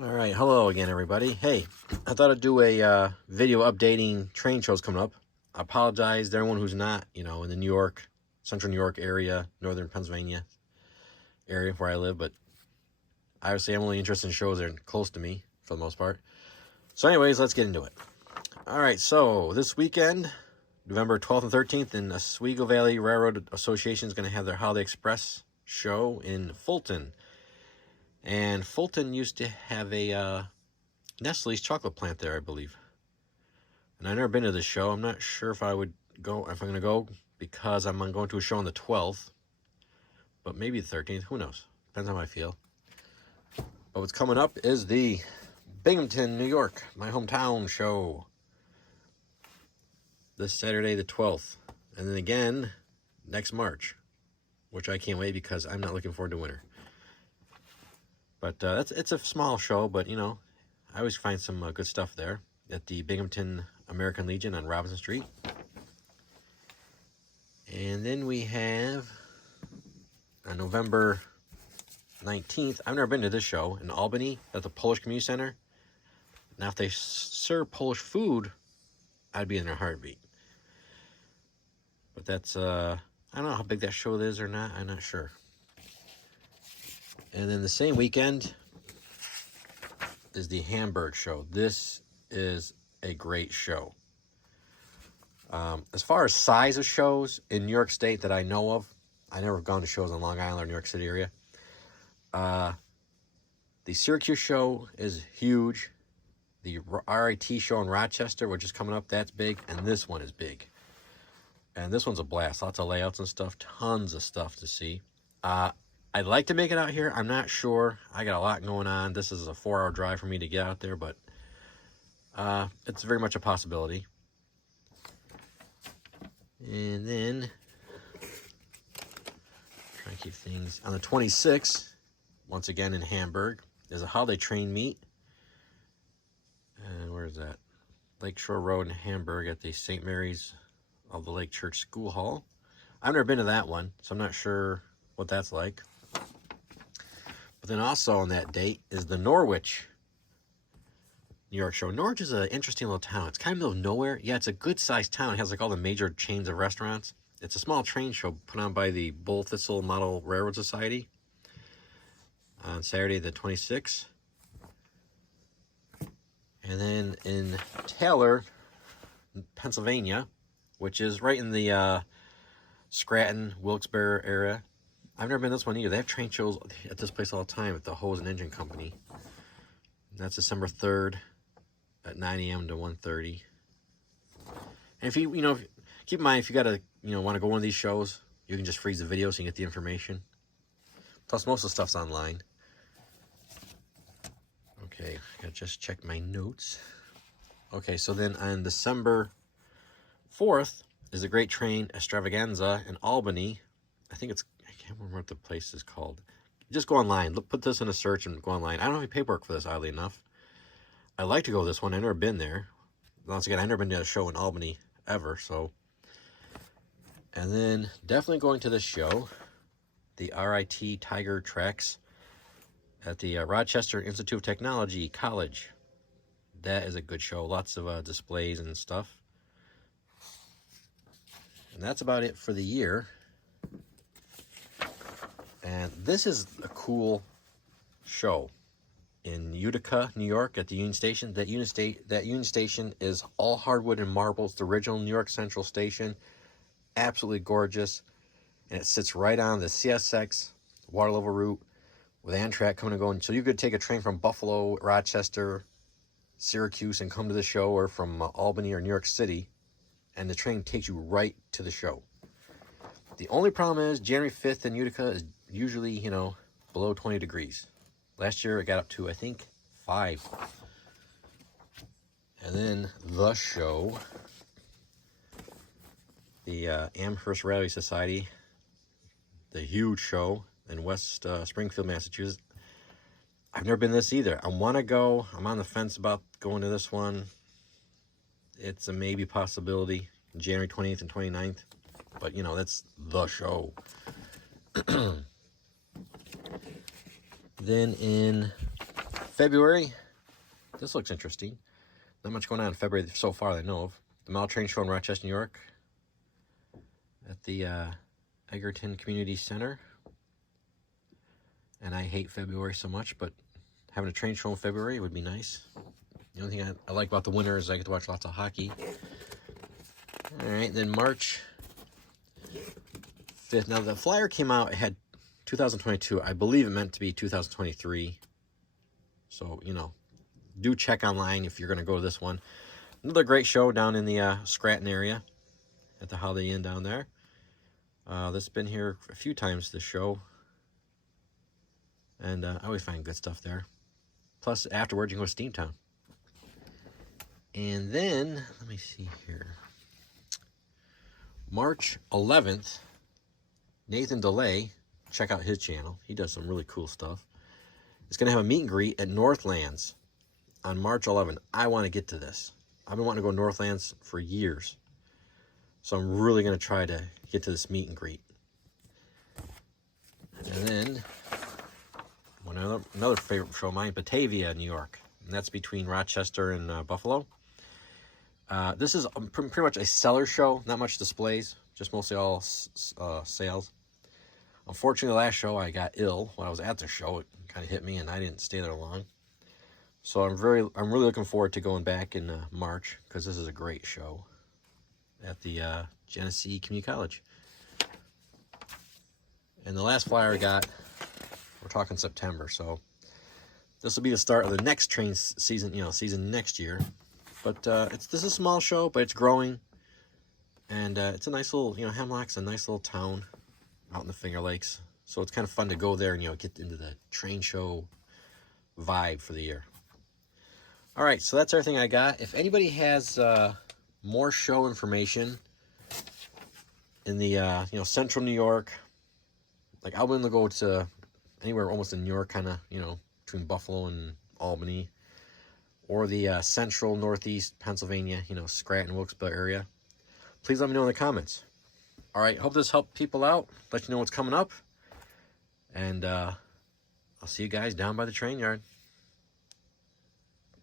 All right, hello again, everybody. Hey, I thought I'd do a video updating train shows coming up. I apologize to everyone who's not, in the New York, central New York area, northern Pennsylvania area where I live, but obviously I'm only interested in shows that are close to me for the most part. So anyways, let's get into it. All right, so this weekend, November 12th and 13th, in Oswego Valley Railroad Association is going to have their Holiday Express show in Fulton. And Fulton used to have a Nestle's chocolate plant there, I believe. And I've never been to this show. I'm not sure if I would go, if I'm going to go, because I'm going to a show on the 12th. But maybe the 13th. Who knows? Depends on how I feel. But what's coming up is the Binghamton, New York, my hometown show. This Saturday, the 12th. And then again, next March. Which I can't wait because I'm not looking forward to winter. But it's a small show, but, I always find some good stuff there at the Binghamton American Legion on Robinson Street. And then we have on November 19th, I've never been to this show, in Albany at the Polish Community Center. Now, if they serve Polish food, I'd be in their heartbeat. But that's, I don't know how big that show is or not. I'm not sure. And then the same weekend is the Hamburg show. This is a great show. As far as size of shows in New York State that I know of, I never have gone to shows in Long Island or New York City area. The Syracuse show is huge. The RIT show in Rochester, which is coming up, that's big. And this one is big. And this one's a blast. Lots of layouts and stuff. Tons of stuff to see. I'd like to make it out here. I'm not sure. I got a lot going on. This is a 4-hour drive for me to get out there, but it's very much a possibility. And then, trying to keep things on the 26th, once again in Hamburg, there's a holiday train meet. And where is that? Lakeshore Road in Hamburg at the St. Mary's of the Lake Church School Hall. I've never been to that one, so I'm not sure what that's like. But then also on that date is the Norwich, New York show. Norwich is an interesting little town. It's kind of middle of nowhere. Yeah, it's a good-sized town. It has like all the major chains of restaurants. It's a small train show put on by the Bull Thistle Model Railroad Society on Saturday the 26th. And then in Taylor, Pennsylvania, which is right in the Scranton, Wilkes-Barre area. I've never been to this one either. They have train shows at this place all the time at the Hose and Engine Company. That's December 3rd at 9 a.m. to 1:30. And if you, keep in mind, if you got to, want to go to one of these shows, you can just freeze the video so you can get the information. Plus, most of the stuff's online. Okay, I gotta just check my notes. Okay, so then on December 4th is a Great Train Extravaganza in Albany. I can't remember what the place is called. Just go online. Put this in a search and go online. I don't have any paperwork for this, oddly enough. I'd like to go to this one. I've never been there. Once again, I've never been to a show in Albany ever, so. And then definitely going to this show, the RIT Tiger Tracks at the Rochester Institute of Technology College. That is a good show. Lots of displays and stuff. And that's about it for the year. And this is a cool show in Utica, New York, at the Union Station. That Union Station is all hardwood and marble. It's the original New York Central Station. Absolutely gorgeous. And it sits right on the CSX water level route with Amtrak coming and going. So you could take a train from Buffalo, Rochester, Syracuse, and come to the show, or from Albany or New York City, and the train takes you right to the show. The only problem is January 5th in Utica is usually, below 20 degrees. Last year it got up to, I think, 5. And then the show, the Amherst Rally Society, the huge show in West Springfield, Massachusetts. I've never been to this either. I want to go. I'm on the fence about going to this one. It's a maybe possibility, January 20th and 29th. But, that's the show. Then in February, this looks interesting. Not much going on in February so far that I know of. The Mile Train Show in Rochester, New York, at the Egerton Community Center. And I hate February so much, but having a train show in February would be nice. The only thing I like about the winter is I get to watch lots of hockey. All right, then March 5th. Now, the flyer came out, it had 2022. I believe it meant to be 2023. So, you know, do check online if you're going to go to this one. Another great show down in the Scranton area at the Holiday Inn down there. This has been here a few times, this show. And I always find good stuff there. Plus, afterwards, you can go to Steamtown. And then, let me see here. March 11th, Nathan DeLay, check out his channel. He does some really cool stuff. It's going to have a meet and greet at Northlands on March 11th. I want to get to this. I've been wanting to go to Northlands for years. So I'm really going to try to get to this meet and greet. And then, another favorite show of mine, Batavia, New York. And that's between Rochester and Buffalo. This is pretty much a seller show, not much displays, just mostly all sales. Unfortunately, the last show I got ill when I was at the show. It kind of hit me, and I didn't stay there long. So I'm really looking forward to going back in March, because this is a great show at the Genesee Community College. And the last flyer I got, we're talking September, so this will be the start of the next train season, season next year. But this is a small show, but it's growing, and it's a nice little, Hemlock's a nice little town out in the Finger Lakes, so it's kind of fun to go there and get into the train show vibe for the year. All right, so that's everything I got. If anybody has more show information in the central New York, like I'm willing to go to anywhere almost in New York, kind of between Buffalo and Albany, or the central northeast Pennsylvania, Scranton, Wilkes-Barre area, please let me know in the comments. All right, hope this helped people out, let you know what's coming up, and I'll see you guys down by the train yard.